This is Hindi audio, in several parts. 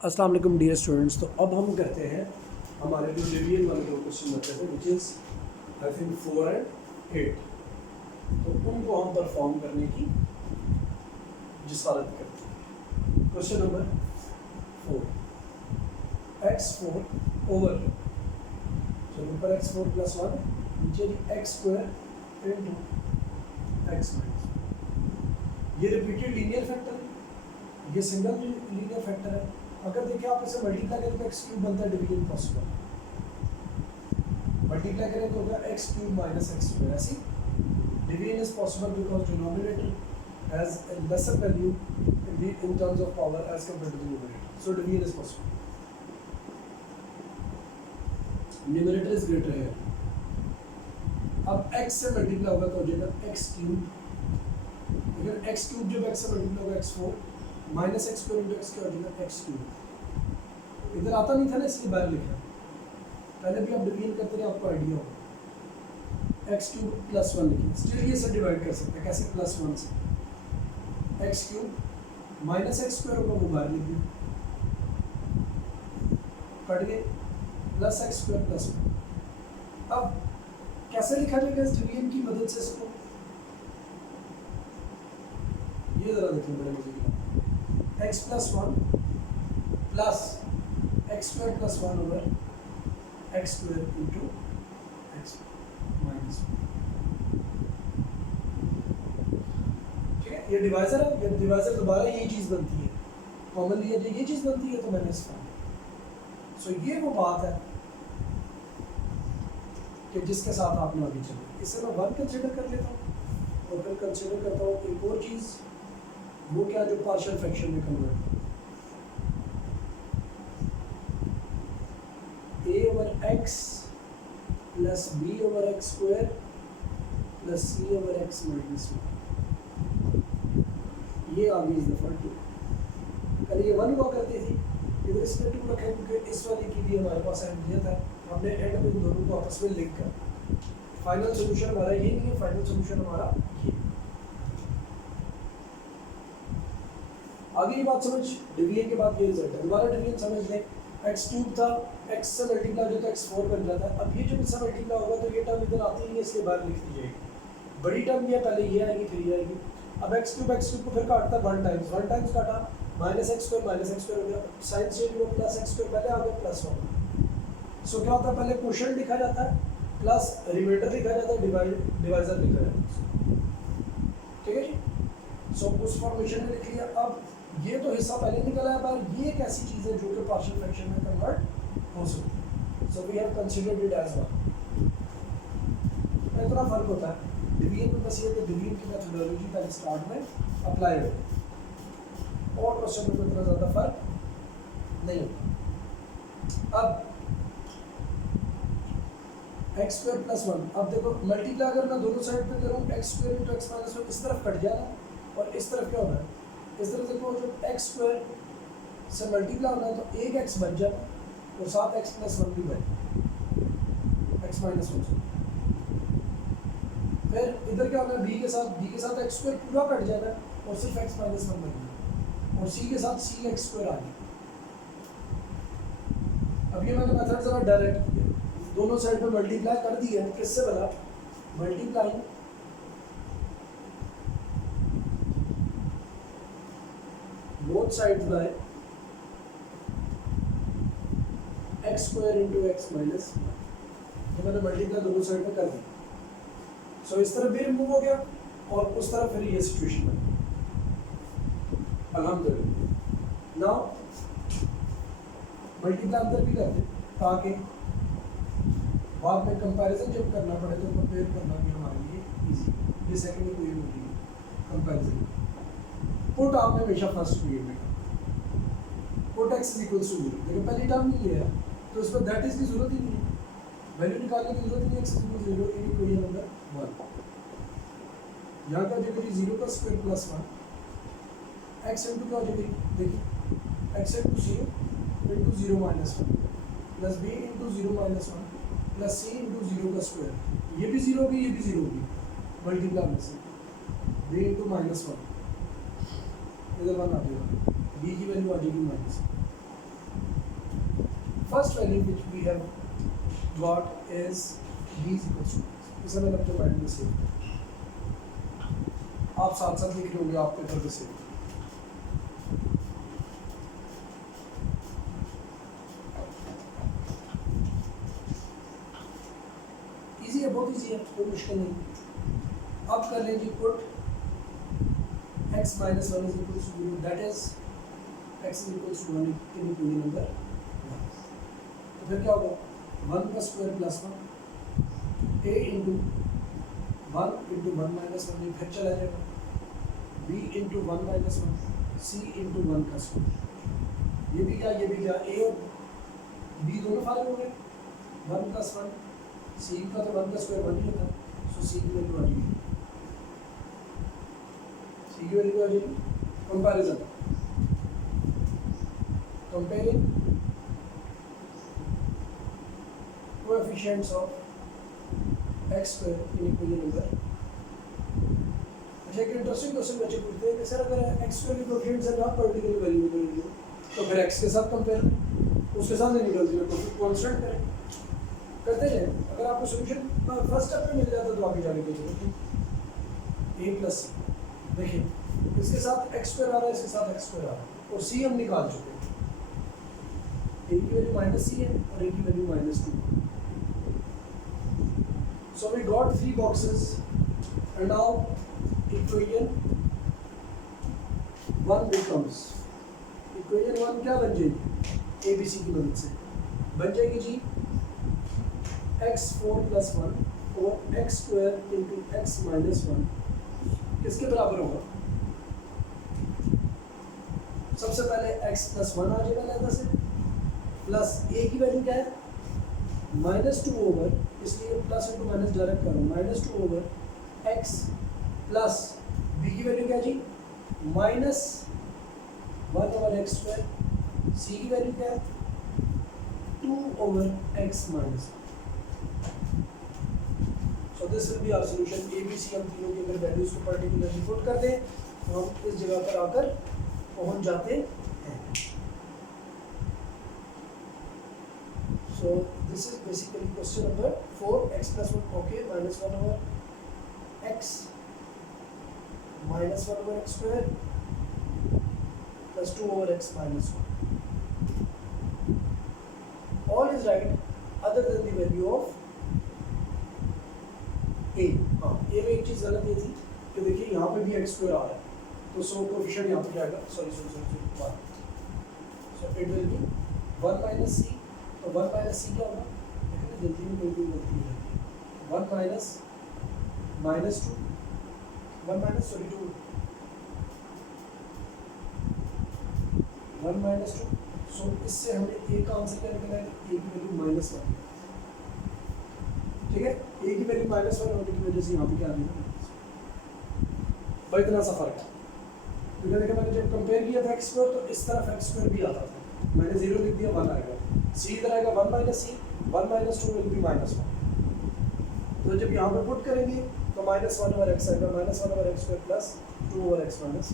अस्सलाम वालेकुम डियर स्टूडेंट्स। तो अब हम करते हैं हमारे जो डिवीजन वाले दो क्वेश्चन बचे थे which is I think 4 and 8। तो उनको हम परफॉर्म करने की जिसारत करते हैं। क्वेश्चन नंबर 4 x4 ओवर तो ऊपर x4 प्लस 1 नीचे x square into x minus. ये रिपीटेड लीनियर फैक्टर है, ये सिंगल लीनियर फैक्टर है। अगर देखिए आप इसे मल्टीप्लाई करें तो एक्स क्यूब बनता है, डिवीजन पॉसिबल। मल्टीप्लाई करें तो होगा x cube minus x square. ऐसी division is possible because denominator has a lesser value in terms of power as compared to the numerator. So division is possible. Numerator is greater here. अब x से मल्टीप्लाई होगा तो हो जाएगा x क्यूब। अगर x क्यूब जब x से मल्टीप्लाई होगा x4 minus x square into x क्या हो जाएगा एक्स क्यूब। इधर आता नहीं था ना इसलिए बाहर लिखा, पहले भी आप डिवीजन करते रहे आपको आइडिया होगा। एक्स क्यूब प्लस 1 लिखिए, स्टिल ये से डिवाइड कर सकते हैं कैसे, प्लस 1 से। X cube minus x square होगा वो बाहर लिख दिया, कट गए, प्लस एक्स स्क्वायर प्लस 1। अब कैसे लिखा जाएगा इस डिवीजन की मदद से इसको, ये जरा देखिए बड़े मजे की x plus 1 plus x square plus 1 over x square into x minus 1। ठीक है, ये डिवाइजर है। जब डिवाइजर दोबारा यही चीज़ बनती है, कॉमनली जब ये चीज़ बनती है तो मैंने इसका सो ये वो बात है कि जिसके साथ आपने आगे चले। इसे मैं 1 कंसिडर कर लेता हूँ और फिर कंसिडर करता हूँ एक और चीज़, वो क्या, जो पार्शियल फ्रैक्शन में convert a over x plus b over x square plus c over x minus 1। ये आ गई इस दफा 2। पहले ये 1 हुआ करती थी, इधर इसमें 2 रखे क्योंकि इस वाले की भी हमारे पास अहमियत है। हमने एंड में इन दोनों को आपस में लिंक कर, फाइनल सोल्यूशन हमारा ये नहीं है, फाइनल सोल्यूशन हमारा ये। आगे की बात समझ, डिवीजन के बाद ये रिजल्ट है। दोबारा डिवीजन समझ लें, एक्स क्यूब था, एक्स से मल्टीप्लाई जो था x4 बन जाता है। अब ये जब इससे मल्टीप्लाई होगा तो ये टर्म इधर आती नहीं है, इसलिए बाहर लिख दी जाएगी। बड़ी टर्म ये पहले ये आएगी फिर ये आएगी। अब एक्स क्यूब को फिर काटता है 1 टाइम्स काटा, माइनस एक्स स्क्वायर हो गया, साइन चेंज हुआ, प्लस एक्स स्क्वायर पहले आ गया प्लस 1। सो क्या होता है, पहले क्वोशिएंट लिखा जाता है प्लस रिमाइंडर लिखा जाता है, डिवाइजर लिखा जाता है। ठीक है जी, सो उस फॉर्मेशन में लिख लिया। अब ये तो हिस्सा पहले निकला है पर ये एक ऐसी चीज़ है जो कि पार्शियल फ्रैक्शन में कन्वर्ट हो सकती है। So we have considered it as 1। इतना फर्क होता है डिवीजन में, बस ये कि डिवीजन की मेथोडोलॉजी पहले स्टार्ट में अप्लाई हो, और क्वेश्चन में इतना ज़्यादा फर्क नहीं होता। अब एक्स स्क्वायर प्लस 1, अब देखो मल्टीप्लाई अगर मैं दोनों साइड पे करूँ x square into x minus 1, इस तरफ कट जाना और इस तरफ क्या होना है, इस तरफ देखो जब एक्स स्क्वायर से मल्टीप्लाई होना है तो एक एक्स बच जाए और साथ एक्स प्लस 1 भी बच, एक्स माइनस 1। फिर इधर क्या होना है, बी के साथ एक्स स्क्वायर पूरा कट जाना और सिर्फ एक्स माइनस 1 बच जाए, और सी के साथ सी एक्स स्क्वायर आ गया। अब ये मैंने मेथड जरा डायरेक्ट किया, दोनों साइड पे मल्टीप्लाई कर दिया। किससे बना, multiply both sides by x square into x minus 1। तो मैंने मल्टीप्लाई दोनों साइड पे कर दी। सो इस तरफ भी रिमूव हो गया और उस तरफ फिर ये सिचुएशन बन गई। अल्हम्दुलिल्लाह। नाउ मल्टीप्लाई अंदर भी कर दे ताकि बाद में कंपैरिजन जब करना पड़े तो कंपेयर करना भी हमारे लिए इजी। ये सेकंड इक्वेशन होती है कंपैरिजन। पुट आपने हमेशा फर्स्ट पीरियड में put x is equals to 0, लेकिन पहली टर्म नहीं है तो इस पर दैट इज की जरूरत ही नहीं है, वैल्यू निकालने की जरूरत ही नहीं। x is equal 0 in equation number 1। यहाँ क्या हो जाएगा जी, 0 का स्क्वायर प्लस 1 x इंटू क्या हो जाएगी, देखिए x into 0 into 0 minus 1 plus b into 0 minus 1 plus c into 0 का स्क्वायर। ये भी 0 होगी, ये भी 0 होगी, मल्टीप्लाई में से b इंटू माइनस 1 इधर 1 आ जाएगा, b की वैल्यू आ जाएगी minus. first value which we have got is b is equals to इसे मैंने अपने माइंड में सेव किया, आप साथ साथ लिख रहे होंगे आप पेपर पे सेव। इजी है, बहुत इजी है, कोई मुश्किल नहीं। अब कर लीजिए put x minus 1 is equals to 0, that is x is equals to 1 in कोई नंबर 1। तो फिर क्या होगा 1 का square plus 1 a into 1 into 1 minus 1, ये फिर चला जाएगा b into 1 minus 1 c into 1 का स्क्वायर, ये भी क्या a और b दोनों फाइनल हो गए 1 प्लस 1, c का तो 1 का स्क्वायर 1 ही होता है, सो c की वैल्यू आ जाएगी, c की वैल्यू आ जाएगी। Comparison, comparing coefficients of x square in equation number। अच्छा, एक इंटरेस्टिंग क्वेश्चन बच्चे पूछते हैं कि सर अगर x स्क्वायर की कोएफिशिएंट्स है ना पर्टिकुलर वैल्यू मिलेगी तो फिर x के साथ कंपेयर उसके साथ नहीं निकलती है तो फिर कांस्टेंट करें, करते हैं। अगर आपको सॉल्यूशन फर्स्ट स्टेप पे मिल जाता तो आगे जाने की जरूरत नहीं। a प्लस देखिए इसके साथ x स्क्वायर आ रहा है, इसके साथ x स्क्वायर आ रहा है और c हम निकाल चुके हैं, a की वैल्यू माइनस c है और a की value minus 2। So we got 3 boxes and now equation 1 becomes, equation 1 क्या बन जाएगी ABC की मदद से बन जाएगी जी x4 plus 1 और x square into x minus 1 किसके बराबर होगा। सबसे पहले x plus 1 आ जाएगा लहदा से, प्लस a की वैल्यू क्या है -2 ओवर, इसलिए प्लस इंटू माइनस डायरेक्ट करो, -2 ओवर x प्लस b की वैल्यू क्या है जी -1 ओवर x स्क्वायर, c की वैल्यू क्या है 2 over x minus. So this will be our solution. a b c हम तीनों की अगर वैल्यूज को पर्टिकुलरली पुट कर दें तो हम इस जगह पर आकर पहुंच जाते हैं। So this is basically question number 4, x plus 1 okay minus 1 over x minus 1 over x square plus 2 over x minus 1, all is right other than the value of a। हाँ a में एक चीज़ गलत ये थी कि देखिए यहाँ पे भी x स्क्वायर आ रहा है तो सो कोएफिशिएंट यहाँ पे जाएगा, sorry 1, so it will be 1 minus c, तो 1 माइनस सी क्या होगा, देखिए जल्दी में कोई गलती हो जाती है, 1 माइनस -2 1 माइनस सॉरी 2 1 माइनस 2, सो इससे हमें a का आंसर क्या निकला है, a की वैल्यू -1, ठीक है। a की वैल्यू -1 होने की वजह से यहाँ पे क्या आ गया भाई इतना सा फर्क है, क्योंकि देखिए मैंने जब कंपेयर किया था x स्क्वायर तो इस तरफ x स्क्वायर भी आता था, मैंने 0 लिख दिया 1 आएगा, c इधर आएगा 1 minus c, 1 minus 2 will be -1, तो जब यहाँ पे पुट करेंगे तो -1 ओवर x आएगा, -1 over x square plus 2 over x minus.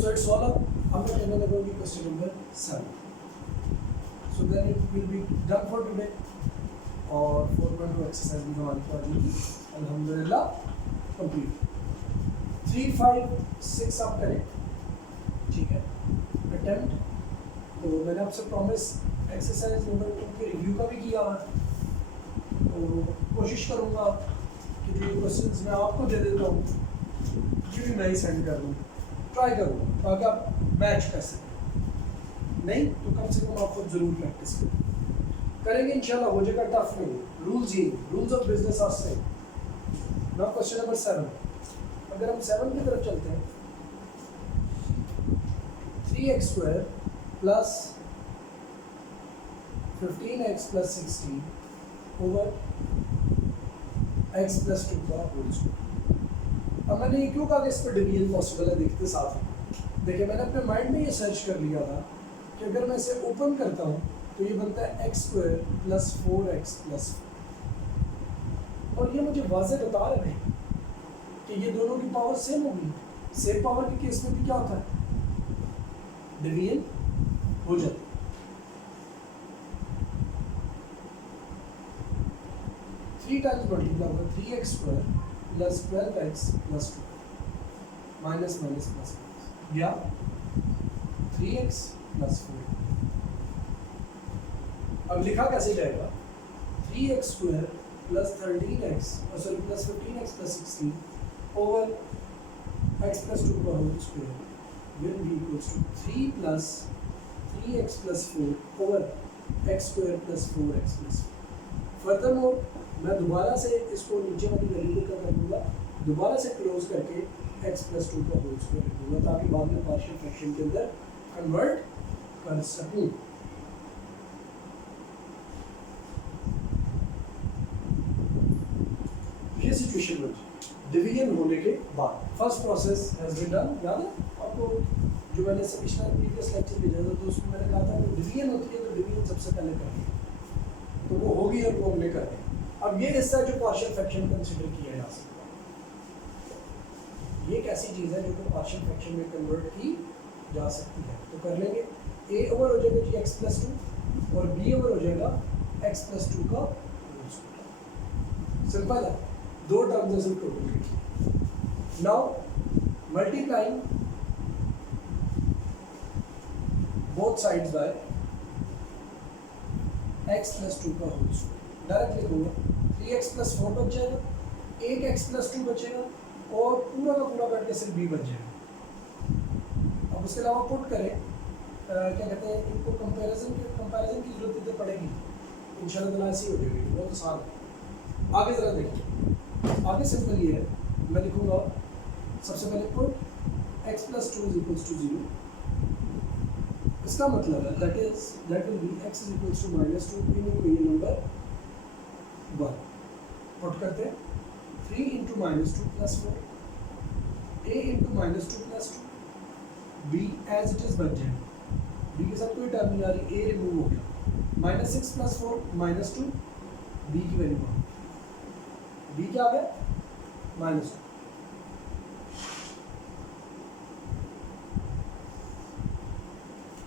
So it's all up. हम लोग करने लगेंगे question number 7, so then it will be done for today और 4.2 एक्सरसाइज भी हमारी को आ जाएगी अल्हम्दुलिल्लाह कंप्लीट। 3, 5, 6 आप करें, ठीक है। अटेम्प्ट तो मैंने आपसे प्रॉमिस एक्सरसाइज नंबर 2 के रिव्यू का भी किया है, तो कोशिश करूँगा कि जो क्वेश्चंस मैं आपको दे देता हूँ ये भी मैं ही सेंड कर दूँ, ट्राई करूँगा ताकि आप मैच कर सकें, नहीं तो कम से कम आप खुद ज़रूर प्रैक्टिस करेंगे इंशाल्लाह, हो जाएगा टफ नहीं। रूल्स ये rules of business are same. Now question number 7, अगर हम 7 की तरफ चलते हैं, 3x square plus 15x plus 16 over x plus 2 का होल स्क्वायर। अब मैंने ये क्यों कहा कि इस पर डिवीजन पॉसिबल है, देखते साथ देखिए मैंने अपने माइंड में ये सर्च कर लिया था कि अगर मैं इसे ओपन करता हूँ तो ये बनता है x square plus 4x plus 4, और ये मुझे वाज़ेह बता रहे हैं कि ये दोनों की पावर सेम होगी। सेम पावर के केस में भी क्या होता है, डिवीजन हो जाती है। टाइम्स मल्टीप्लाई होगा 3x square plus 12x plus 2 minus minus plus या 3x प्लस 4। अब लिखा कैसे जाएगा 3x square plus 13x sorry plus 15x plus 16 over x plus 2 का whole square will be equals to 3 plus 3x plus 4 over x square plus 4x plus 4। Furthermore मैं दोबारा से इसको नीचे वाली वैल्यू को क्या कर दूँगा, दोबारा से क्लोज करके x plus 2 का होल स्क्वायर लिख दूँगा ताकि बाद में पार्शियल फ्रैक्शन के अंदर कन्वर्ट कर सकूँ। ये सिचुएशन में डिवीजन होने के बाद first process has been done. याद है आपको जो मैंने पिछला प्रीवियस लेक्चर भेजा था तो उसमें मैंने कहा था कि डिवीजन होती है तो डिवीजन सबसे पहले करनी है, तो वो होगी और वो हमने कर दी। अब ये हिस्सा जो पार्शियल फ्रैक्शन कंसीडर किया जा सकता है, ये एक ऐसी चीज़ है जो कि पार्शियल फ्रैक्शन में कन्वर्ट की जा सकती है। तो कर लेंगे a ओवर हो जाएगा जी x प्लस 2 और b ओवर हो जाएगा x प्लस 2 का होल स्क्वायर। सिंपल है, दो टर्म्स है सिर्फ total. Now multiplying both sides by x plus 2 का होल स्क्वायर। डायरेक्ट लिखूंगा 3x प्लस 4 बच जाएगा, एक x प्लस 2 बचेगा और पूरा का पूरा करके सिर्फ b बच जाएगा। अब उसके अलावा पुट करें क्या कहते हैं, इनको कंपैरिजन की जरूरत तो पड़ेगी इंशाल्लाह ताला, ऐसी हो जाएगी, बहुत आसान है। आगे ज़रा देखिए, आगे सिंपल ये है, मैं लिखूंगा सबसे पहले put x plus 2 is equals to 0। इसका मतलब है that will be x is equals to minus 2 in equation number 1। Put करते हैं 3 into minus 2 plus 4 a into minus 2 plus 2 b as it is बच जाएगा, b के साथ कोई टर्म नहीं आ रही, a रिमूव हो गया, माइनस 6 प्लस 4 माइनस 2 b की वैल्यू आ गई, b क्या आ गया माइनस 2।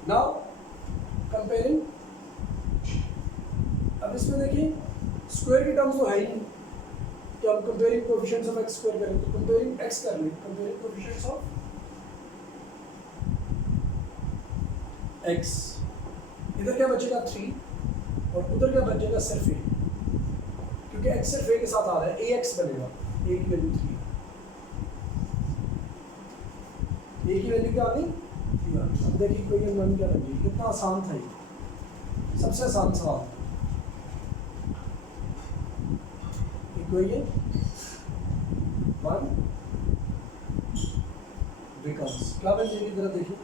नाउ कंपेयरिंग, अब इसमें देखिए स्क्वायर की टर्म्स तो है ही नहीं, तो हम comparing coefficients of x square करें तो कंपेयरिंग x कर लें, कंपेयरिंग कोएफिशिएंट्स ऑफ x, इधर क्या बचेगा 3 और उधर क्या बचेगा सिर्फ a, क्योंकि x सिर्फ a के साथ आ रहा है, ax बनेगा, a की वैल्यू 3, a की वैल्यू क्या आ गई। अब देखिए कोई मान क्या लगी, कितना आसान था ये, सबसे आसान सवाल। इक्वेशन 1 बिकम्स क्या बन जाएगी, जरा देखिए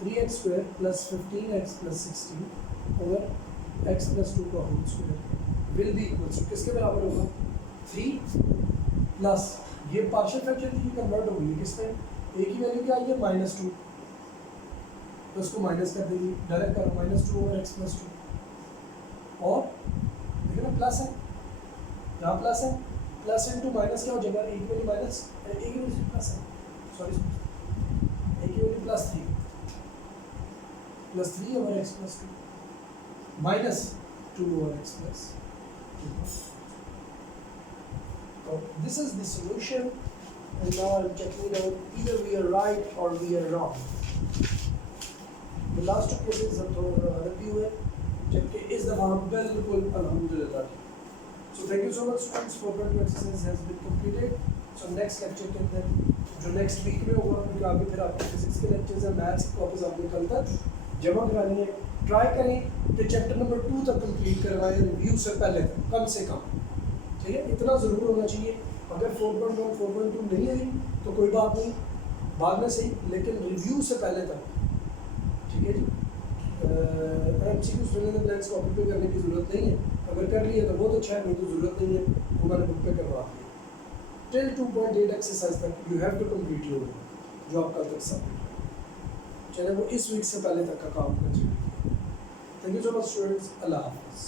3x square plus 15x plus 16 over x plus 2 का whole square will be equals to किसके बराबर होगा 3 प्लस ये पार्शियल फ्रैक्शन की कन्वर्ट होगी किस में, a की वैल्यू क्या आई है माइनस 2, तो उसको माइनस कर देंगे, डायरेक्ट करो माइनस 2 ओवर x प्लस 2 और देखिए ना प्लस है, यहाँ प्लस है, प्लस इंटू माइनस क्या हो जाएगा, a की वैल्यू माइनस, a की वैल्यू प्लस है, सॉरी a की value plus 3 over x plus 2 minus 2 over x plus 2। So this is the solution, and now I'm checking it out, either we are right or we are wrong. The last two cases हम थोड़ा review है, जबकि इस दफ़ा हम बिल्कुल अल्हम्दुलिल्लाह। So thank you so much students, 4.2 exercise has been completed. So next lecture के अंदर जो next week में होगा, क्योंकि आगे फिर आपके फिजिक्स के लेक्चर्स हैं, मैथ्स की कॉपीज आपने कल तक जमा करानी है। ट्राई करें कि चैप्टर नंबर 2 तक कंप्लीट करवाएं रिव्यू से पहले तक, कम से कम, ठीक है, इतना ज़रूर होना चाहिए। अगर 4.1 4.2 नहीं आई तो कोई बात नहीं, बाद में सही, लेकिन रिव्यू से पहले तक, ठीक है जी। MCQs fill in the blanks copy पे करने की ज़रूरत नहीं है, अगर कर लिए तो बहुत अच्छा है, नहीं तो ज़रूरत नहीं है, वो मैंने बुक पे करवा दिया। टिल 2.8 एक्सरसाइज तक you have to complete your जो आप कल तक सबमिट, चले वो इस वीक से पहले तक का काम कर चाहिए। Thank you so much students, अल्लाह हाफ़िज़।